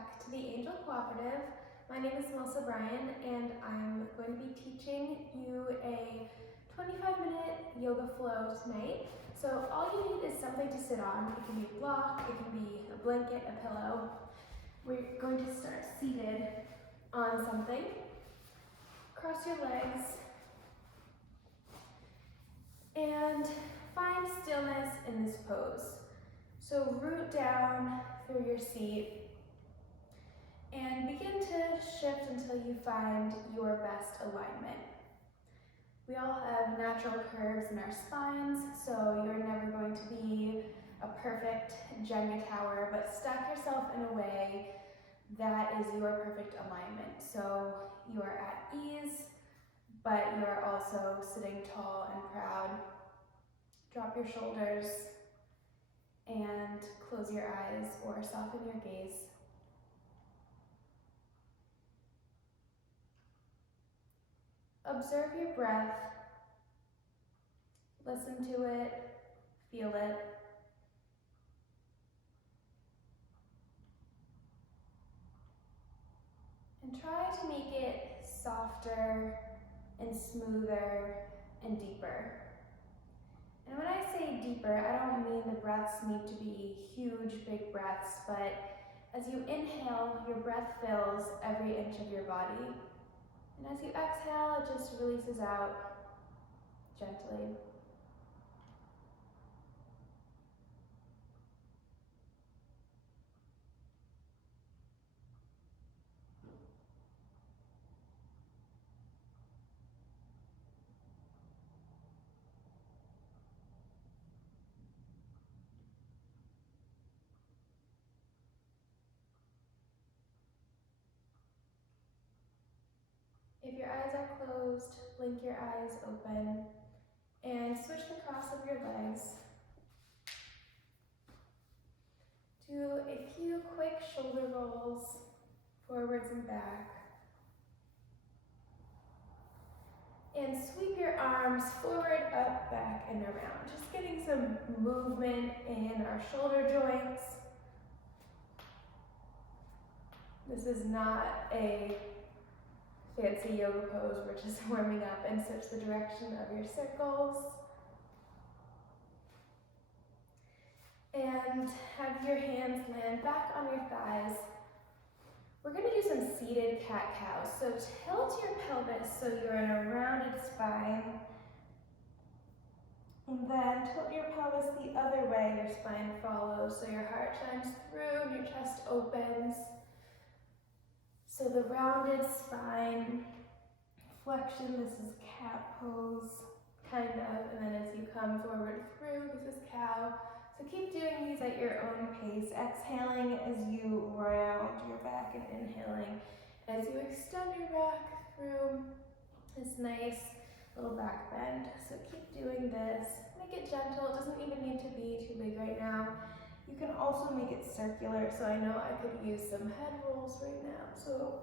back to the Angel Cooperative. My name is Melissa Bryan and I'm going to be teaching you a 25-minute yoga flow tonight. So all you need is something to sit on. It can be a block, it can be a blanket, a pillow. We're going to start seated on something. Cross your legs and find stillness in this pose. So root down through your seat and begin to shift until you find your best alignment. We all have natural curves in our spines, so you're never going to be a perfect Jenga tower, but stack yourself in a way that is your perfect alignment. So you are at ease, but you are also sitting tall and proud. Drop your shoulders and close your eyes or soften your gaze. Observe your breath, listen to it, feel it. And try to make it softer and smoother and deeper. And when I say deeper, I don't mean the breaths need to be huge, big breaths, but as you inhale, your breath fills every inch of your body. And as you exhale, it just releases out gently. If your eyes are closed, blink your eyes open and switch the cross of your legs. Do a few quick shoulder rolls, forwards and back. And sweep your arms forward, up, back, and around. Just getting some movement in our shoulder joints. This is not a fancy yoga pose, we're just warming up, and switch the direction of your circles. And have your hands land back on your thighs. We're going to do some seated cat-cow. So tilt your pelvis so you're in a rounded spine. And then tilt your pelvis the other way, your spine follows, so your heart shines through and your chest opens. So the rounded spine, flexion, this is cat pose, kind of, and then as you come forward through, this is cow. So keep doing these at your own pace, exhaling as you round your back and inhaling as you extend your back through this nice little back bend. So keep doing this, make it gentle, it doesn't even need to be too big right now. You can also make it circular, so I know I could use some head rolls right now. So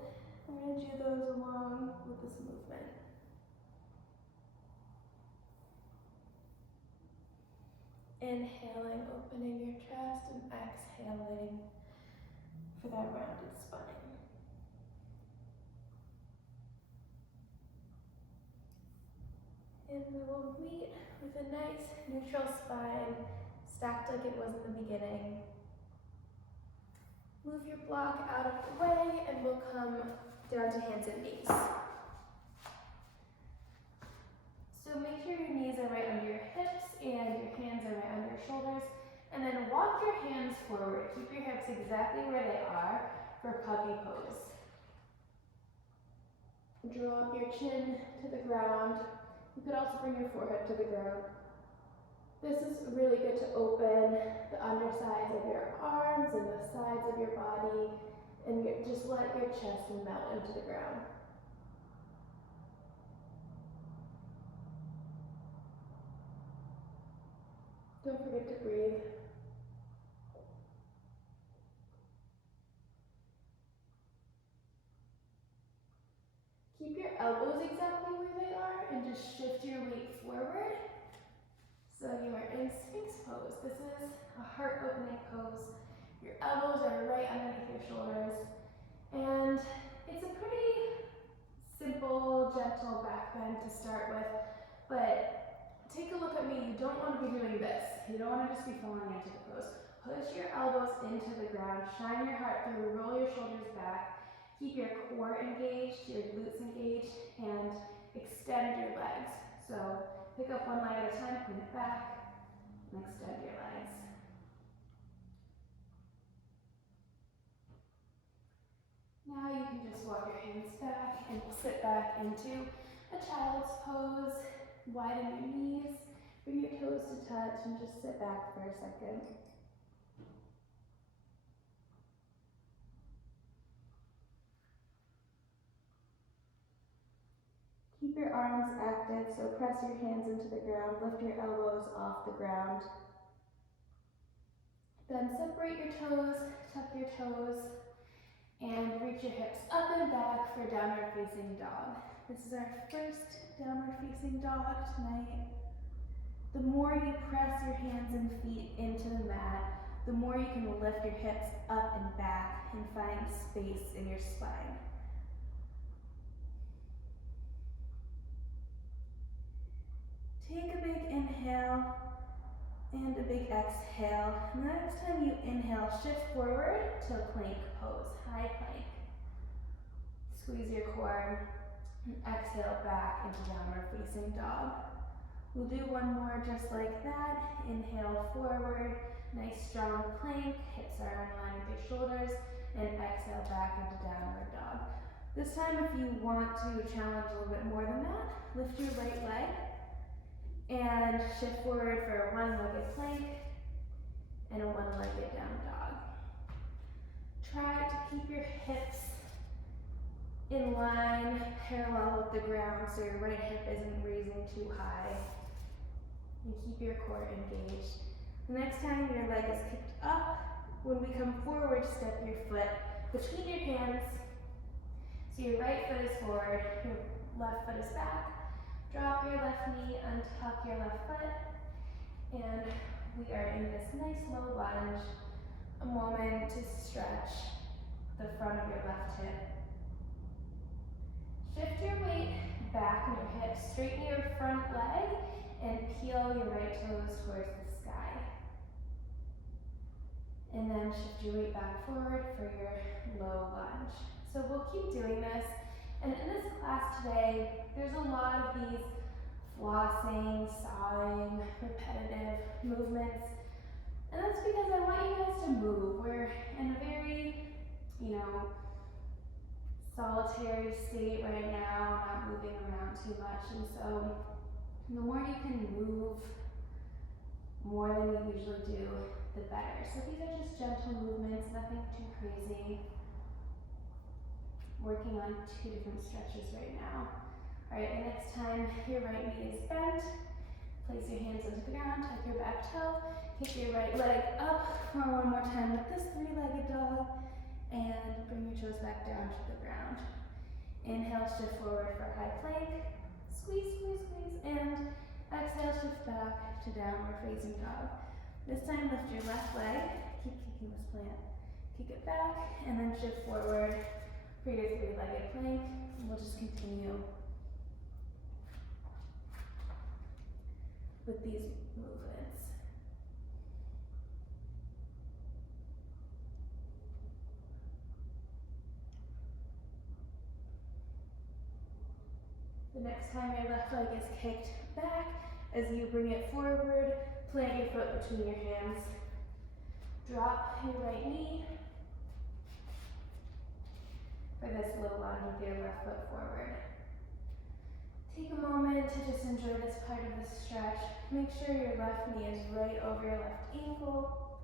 I'm going to do those along with this movement. Inhaling, opening your chest, and exhaling for that rounded spine. And then we'll meet with a nice neutral spine, stacked like it was in the beginning. Move your block out of the way and we'll come down to hands and knees. So make sure your knees are right under your hips and your hands are right under your shoulders. And then walk your hands forward. Keep your hips exactly where they are for puppy pose. Drop your chin to the ground. You could also bring your forehead to the ground. This is really good to open the undersides of your arms and the sides of your body, and just let your chest melt into the ground. Don't forget to breathe. Keep your elbows exactly where they are and just shift your weight forward. So you are in Sphinx pose. This is a heart opening pose. Your elbows are right underneath your shoulders. full gentle back bend to start with, but take a look at me. You don't want to be doing this. You don't want to just be falling into the pose. Push your elbows into the ground, shine your heart through, roll your shoulders back, keep your core engaged, your glutes engaged, and extend your legs. So pick up one leg at a time, point it back, and extend your legs. Now you can just walk your hands back and sit back into a child's pose. Widen your knees, bring your toes to touch, and just sit back for a second. Keep your arms active, so press your hands into the ground, lift your elbows off the ground. Then separate your toes, tuck your toes, and reach your hips up and back for downward facing dog. This is our first downward facing dog tonight. The more you press your hands and feet into the mat, the more you can lift your hips up and back and find space in your spine. Take a big inhale and a big exhale. And the next time you inhale, shift forward to a plank pose, high plank. Squeeze your core and exhale back into downward facing dog. We'll do one more just like that. Inhale forward, nice strong plank, hips are in line with your shoulders, and exhale back into downward dog. This time, if you want to challenge a little bit more than that, lift your right leg and shift forward for a one-legged plank and a one-legged down dog. Try to keep your hips in line, parallel with the ground, so your right hip isn't raising too high. And keep your core engaged. The next time your leg is kicked up, when we come forward, step your foot between your hands. So your right foot is forward, your left foot is back. Drop your left knee, untuck your left foot, and we are in this nice low lunge. A moment to stretch the front of your left hip. Shift your weight back in your hips, straighten your front leg, and peel your right toes towards the sky. And then shift your weight back forward for your low lunge. So we'll keep doing this. And in this class today, there's a lot of these flossing, sawing, repetitive movements. And that's because I want you guys to move. We're in a very, solitary state right now, not moving around too much. And so the more you can move more than you usually do, the better. So these are just gentle movements, nothing too crazy. Working on 2 different stretches right now. All right, the next time your right knee is bent, place your hands into the ground, tuck your back toe, kick your right leg up for one more time with this 3-legged dog, and bring your toes back down to the ground. Inhale, shift forward for high plank, squeeze, squeeze, squeeze, and exhale, shift back to downward facing dog. This time lift your left leg, keep kicking this plant, kick it back, and then shift forward for your 3-legged plank, and we'll just continue with these movements. The next time your left leg is kicked back, as you bring it forward, plant your foot between your hands. Drop your right knee for this low lunge with your left foot forward. Take a moment to just enjoy this part of the stretch. Make sure your left knee is right over your left ankle.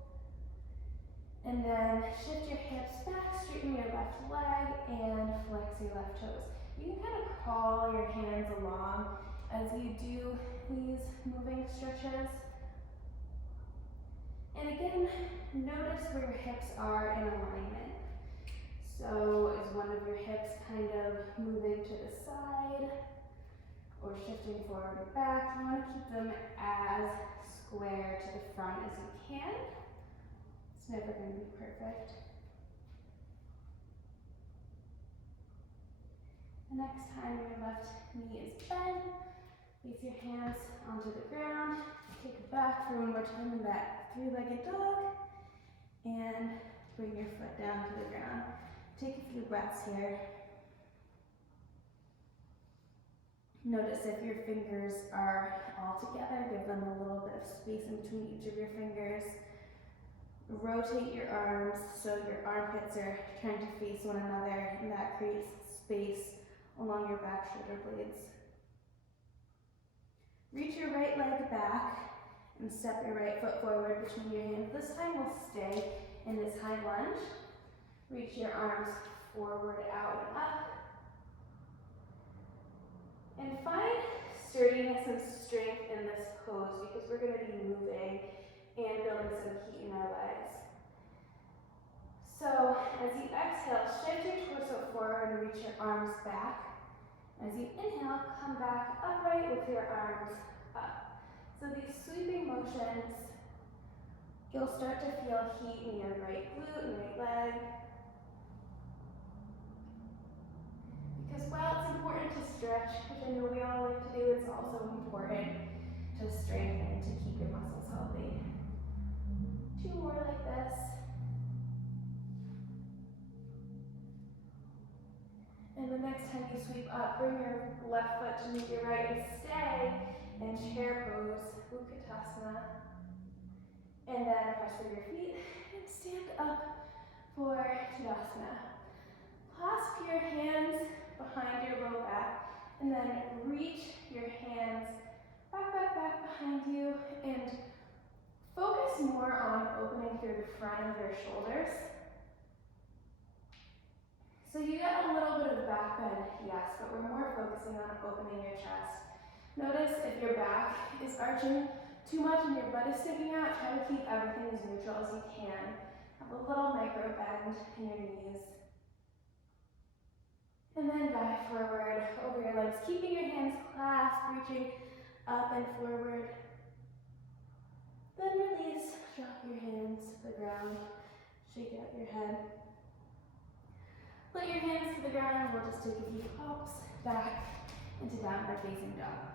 And then shift your hips back, straighten your left leg, and flex your left toes. You can kind of crawl your hands along as you do these moving stretches. And again, notice where your hips are in alignment. So is one of your hips kind of moving to the side or shifting forward or back? You want to keep them as square to the front as you can. It's never going to be perfect. The next time your left knee is bent, place your hands onto the ground, take it back for one more time in that three-legged dog, and bring your foot down to the ground. Take a few breaths here. Notice if your fingers are all together, give them a little bit of space in between each of your fingers. Rotate your arms so your armpits are trying to face one another, and that creates space along your back shoulder blades. Reach your right leg back and step your right foot forward between your hands. This time we'll stay in this high lunge. Reach your arms forward, out, and up. And find sturdiness and strength in this pose because we're going to be moving and building some heat in our legs. So as you exhale, shift your torso forward and reach your arms back. As you inhale, come back upright with your arms up. So these sweeping motions, you'll start to feel heat in your right glute and right leg. Because while it's important to stretch, which I know we all like to do, it's also important to strengthen to keep your muscles healthy. 2 more like this. And the next time you sweep up, bring your left foot to meet your right and stay in chair pose, Utkatasana. And then press through your feet and stand up for Tadasana. Clasp your hands behind your low back and then reach your hands back behind you and focus more on opening through the front of your shoulders. So you get a little bit of back bend, yes, but we're more focusing on opening your chest. Notice if your back is arching too much and your butt is sticking out, try to keep everything as neutral as you can. Have a little micro bend in your knees. And then back forward over your legs, keeping your hands clasped, reaching up and forward. Then release, drop your hands to the ground, shake out your head. Put your hands to the ground and we'll just take a few hops back into downward facing dog.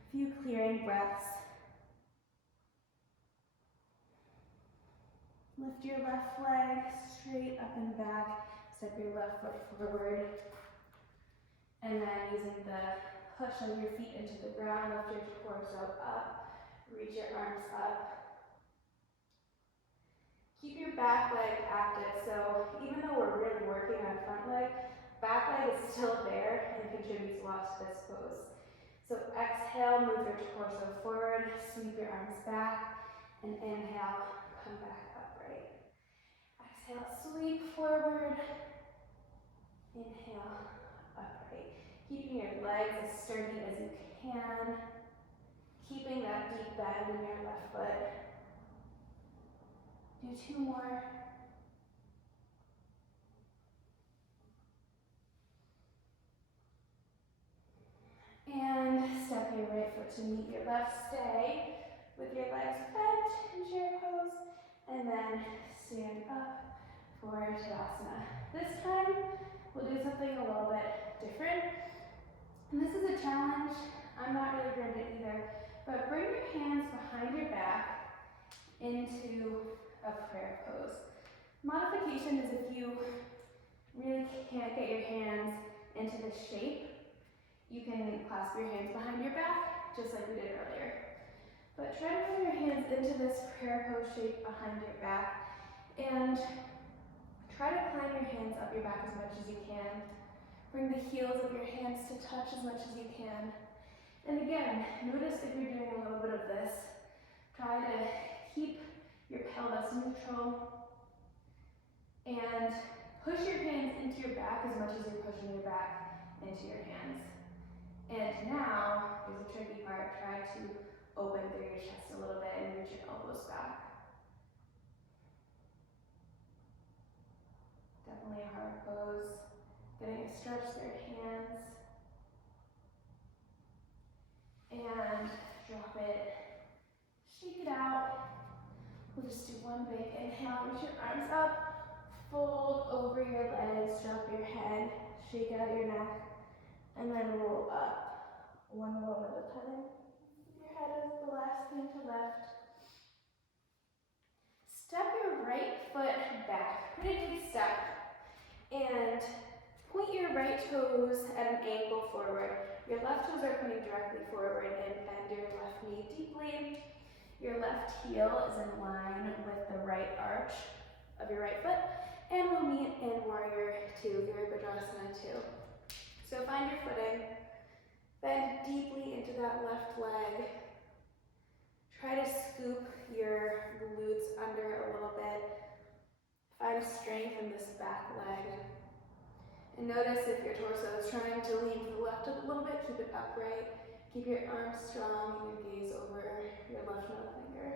A few clearing breaths. Lift your left leg straight up and back. Step your left foot forward. And then using the push of your feet into the ground, lift your torso up. Reach your arms up. Keep your back leg active, so even though we're really working on front leg, back leg is still there and contributes a lot to this pose. So exhale, move your torso forward, sweep your arms back, and inhale, come back upright. Exhale, sweep forward, inhale, upright. Keeping your legs as sturdy as you can, keeping that deep bend in your left foot. Do 2 more. And step your right foot to meet your left. Stay with your legs bent in chair pose. And then stand up for Tadasana. This time, we'll do something a little bit different. And this is a challenge. I'm not really good at it either. But bring your hands behind your back into a prayer pose. Modification is if you really can't get your hands into this shape, you can clasp your hands behind your back, just like we did earlier. But try to bring your hands into this prayer pose shape behind your back, and try to climb your hands up your back as much as you can. Bring the heels of your hands to touch as much as you can. And again, notice if you're doing a little bit of this, try to keep your pelvis neutral and push your hands into your back as much as you're pushing your back into your hands. And now, here's the tricky part, try to open through your chest a little bit and reach your elbows back. Definitely a hard pose. Getting a stretch through your hands. And drop it. Shake it out. We'll just do one big inhale, reach your arms up, Fold over your legs, drop your head, shake out your neck, and then roll up, one roll at a time. Your head is the last thing to lift. Step your right foot back, pretty big step, and point your right toes at an angle forward. Your left toes are pointing directly forward, and bend your left knee deeply. Your left heel is in line with the right arch of your right foot, and we'll meet in Warrior 2, Virabhadrasana 2. So find your footing, bend deeply into that left leg. Try to scoop your glutes under a little bit. Find strength in this back leg. And notice if your torso is trying to lean to the left a little bit, keep it upright. Keep your arms strong and your gaze over your left middle finger.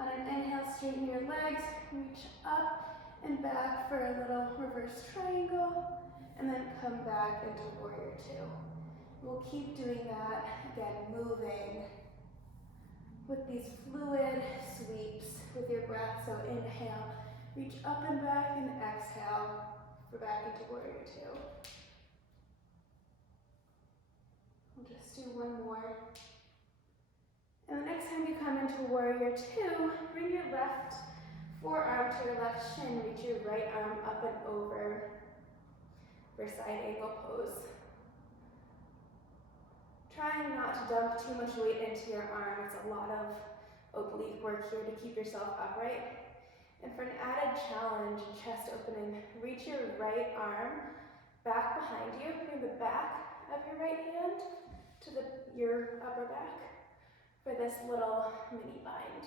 On an inhale, straighten your legs, reach up and back for a little reverse triangle, and then come back into Warrior 2. We'll keep doing that, again, moving with these fluid sweeps with your breath. So inhale, reach up and back, and exhale for back into Warrior 2. We'll just do one more. And the next time you come into Warrior 2, bring your left forearm to your left shin, reach your right arm up and over for side angle pose. Trying not to dump too much weight into your arm. It's a lot of oblique work here to keep yourself upright. And for an added challenge, chest opening, reach your right arm back behind you. Bring the back of your right hand to your upper back for this little mini bind.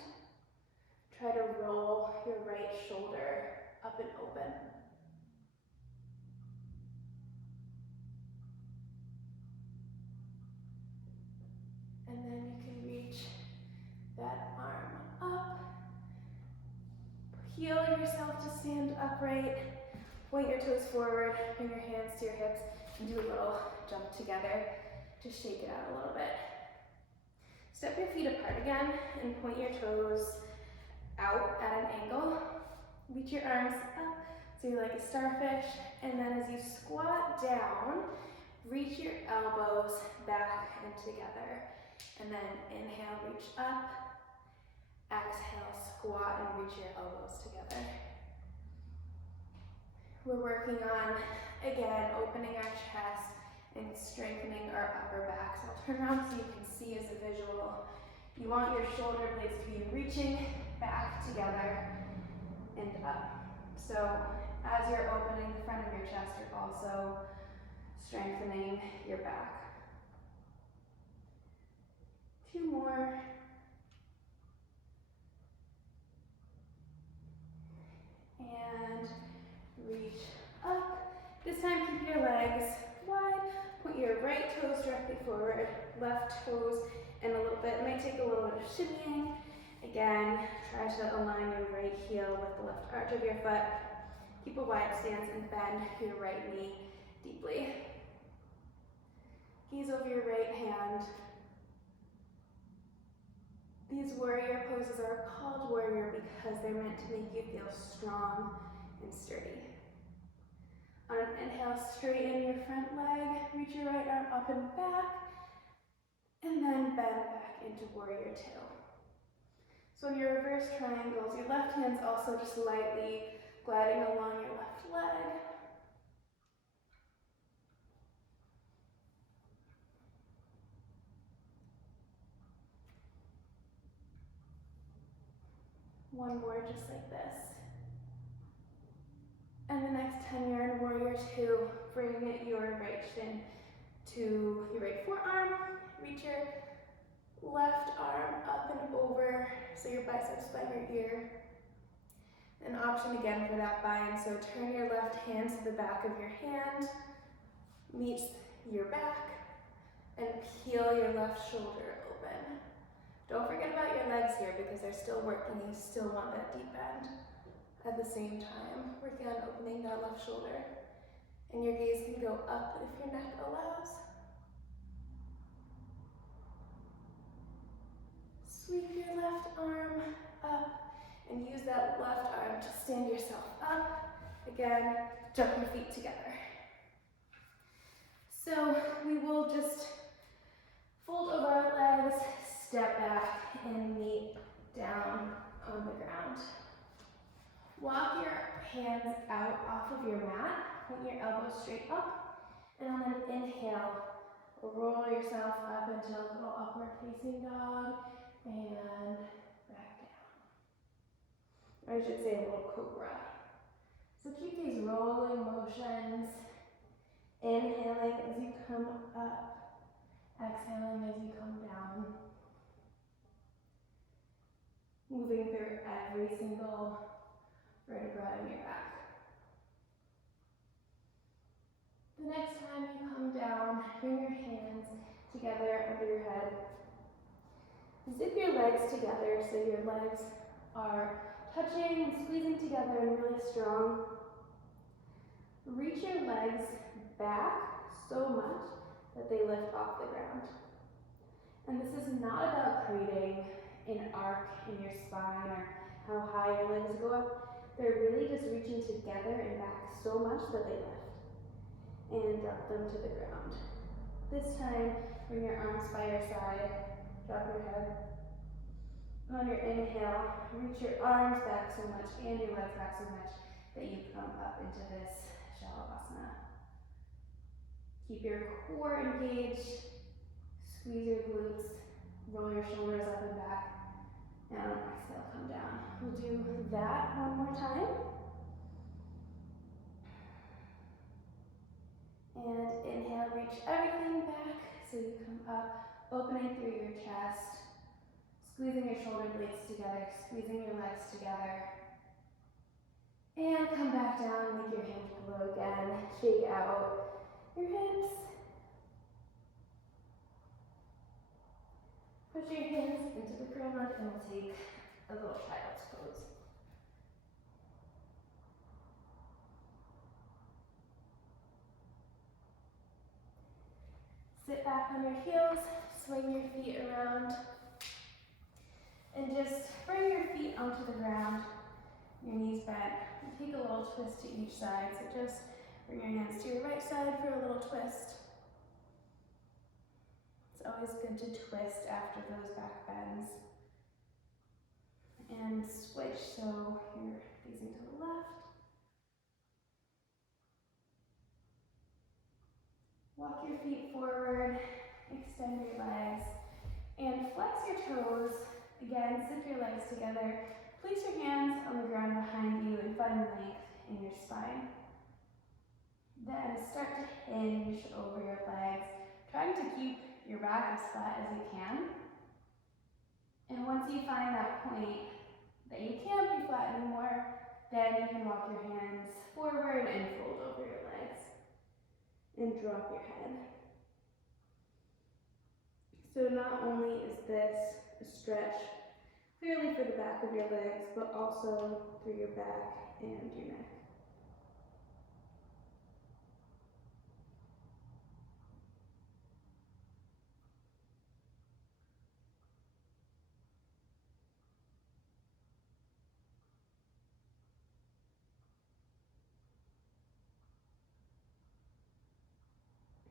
Try to roll your right shoulder up and open. And then you can reach that arm up. Heel yourself to stand upright. Point your toes forward, bring your hands to your hips, and do a little jump together to shake it out a little bit. Step your feet apart again and point your toes out at an angle. Reach your arms up so you're like a starfish, and then as you squat down, reach your elbows back and together. And then inhale, reach up. Exhale, squat and reach your elbows together. We're working on, again, opening our chest and strengthening our upper back. So I'll turn around so you can see as a visual. You want your shoulder blades to be reaching back together and up. So as you're opening the front of your chest, you're also strengthening your back. 2 more. And reach up. This time keep your legs wide. Point your right toes directly forward, left toes in a little bit. It might take a little bit of shimmying. Again, try to align your right heel with the left arch of your foot. Keep a wide stance and bend your right knee deeply. Gaze over your right hand. These warrior poses are called warrior because they're meant to make you feel strong and sturdy. On an inhale, straighten your front leg, reach your right arm up and back, and then bend back into Warrior 2. So in your reverse triangles, your left hand's also just lightly gliding along your left leg. One more just like this. And the next time you're in Warrior 2, bring your right shin to your right forearm. Reach your left arm up and over so your biceps by your ear. An option again for that bind, so turn your left hand to the back of your hand, meet your back, and peel your left shoulder open. Don't forget about your legs here because they're still working. You still want that deep bend. At the same time, work on opening that left shoulder. And your gaze can go up if your neck allows. Sweep your left arm up and use that left arm to stand yourself up. Again, jump your feet together. So we will just fold over our legs, step back, and meet down on the ground. Walk your hands out off of your mat, point your elbows straight up, and on an inhale, roll yourself up into a little upward facing dog, and back down. Or I should say a little cobra. So keep these rolling motions, inhaling as you come up, exhaling as you come down. Moving through every single vertebra in your back. The next time you come down, bring your hands together under your head. Zip your legs together so your legs are touching and squeezing together and really strong. Reach your legs back so much that they lift off the ground. And this is not about creating an arc in your spine or how high your legs go up. They're really just reaching together and back so much that they lift. And drop them to the ground. This time, bring your arms by your side, drop your head. And on your inhale, reach your arms back so much and your legs back so much that you come up into this Shavasana. Keep your core engaged, squeeze your glutes, roll your shoulders up and back, and on exhale, come down. We'll do that one more time. And inhale, reach everything back so you come up, opening through your chest, squeezing your shoulder blades together, squeezing your legs together. And come back down, make your hands below again, shake out your hips. Push your hands into the ground and we'll take a little child's pose. Sit back on your heels, swing your feet around, and just bring your feet onto the ground, your knees bent. Take a little twist to each side, so just bring your hands to your right side for a little twist. It's always good to twist after those back bends. And switch so you're facing to the left. Walk your feet forward, extend your legs, and flex your toes. Again, zip your legs together. Place your hands on the ground behind you and find length in your spine. Then start to hinge over your legs, trying to keep your back as flat as you can. And once you find that point that you can't be flat anymore, then you can walk your hands forward and fold over your legs. And drop your head. So not only is this a stretch clearly for the back of your legs, but also through your back and your neck.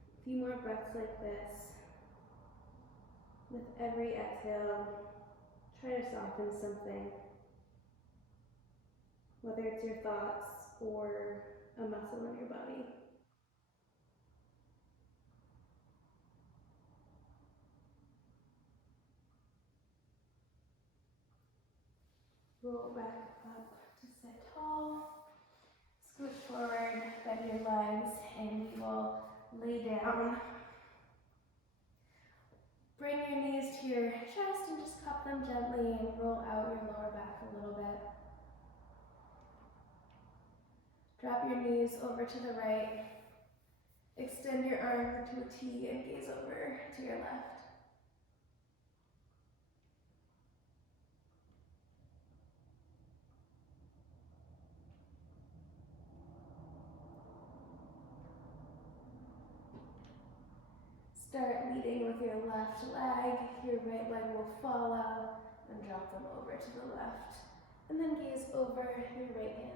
A few more breaths like this. With every exhale, try to soften something, whether it's your thoughts or a muscle in your body. Roll back up to sit tall. Scooch forward, bend your legs, and we will lay down. Bring your knees to your chest and just cup them gently and roll out your lower back a little bit. Drop your knees over to the right. Extend your arm to a T and gaze over to your left. Start leading with your left leg. Your right leg will follow and drop them over to the left. And then gaze over your right hand.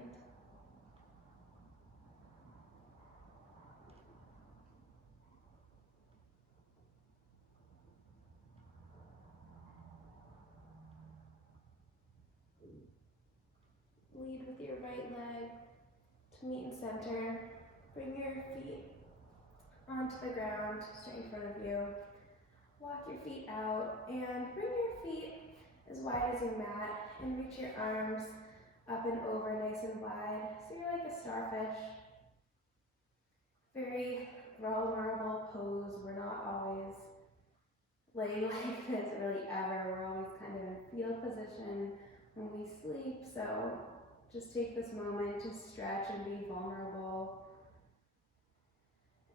Lead with your right leg to meet in center. Bring your feet onto the ground, straight in front of you. Walk your feet out and bring your feet as wide as your mat and reach your arms up and over nice and wide. So you're like a starfish. Very vulnerable pose. We're not always laying like this really ever. We're always kind of in a fetal position when we sleep. So just take this moment to stretch and be vulnerable.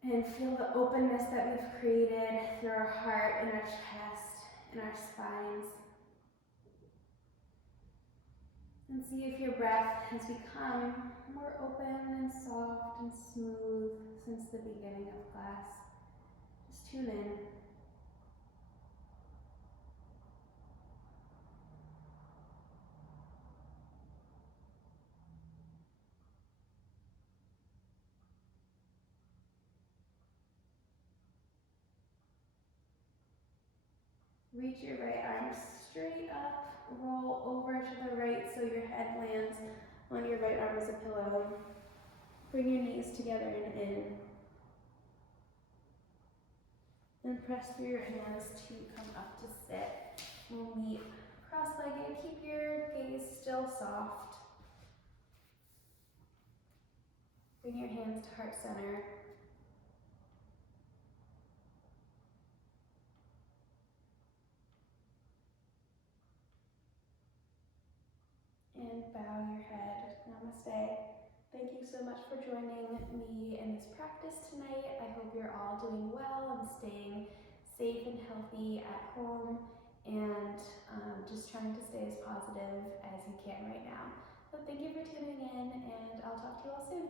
And feel the openness that we've created through our heart and our chest and our spines. And see if your breath has become more open and soft and smooth since the beginning of class. Just tune in. Reach your right arm straight up, roll over to the right so your head lands on your right arm as a pillow. Bring your knees together and in. Then press through your hands to come up to sit. We'll meet cross-legged. Keep your gaze still soft. Bring your hands to heart center. And bow your head. Namaste. Thank you so much for joining me in this practice tonight. I hope you're all doing well and staying safe and healthy at home and just trying to stay as positive as you can right now. So thank you for tuning in, and I'll talk to you all soon.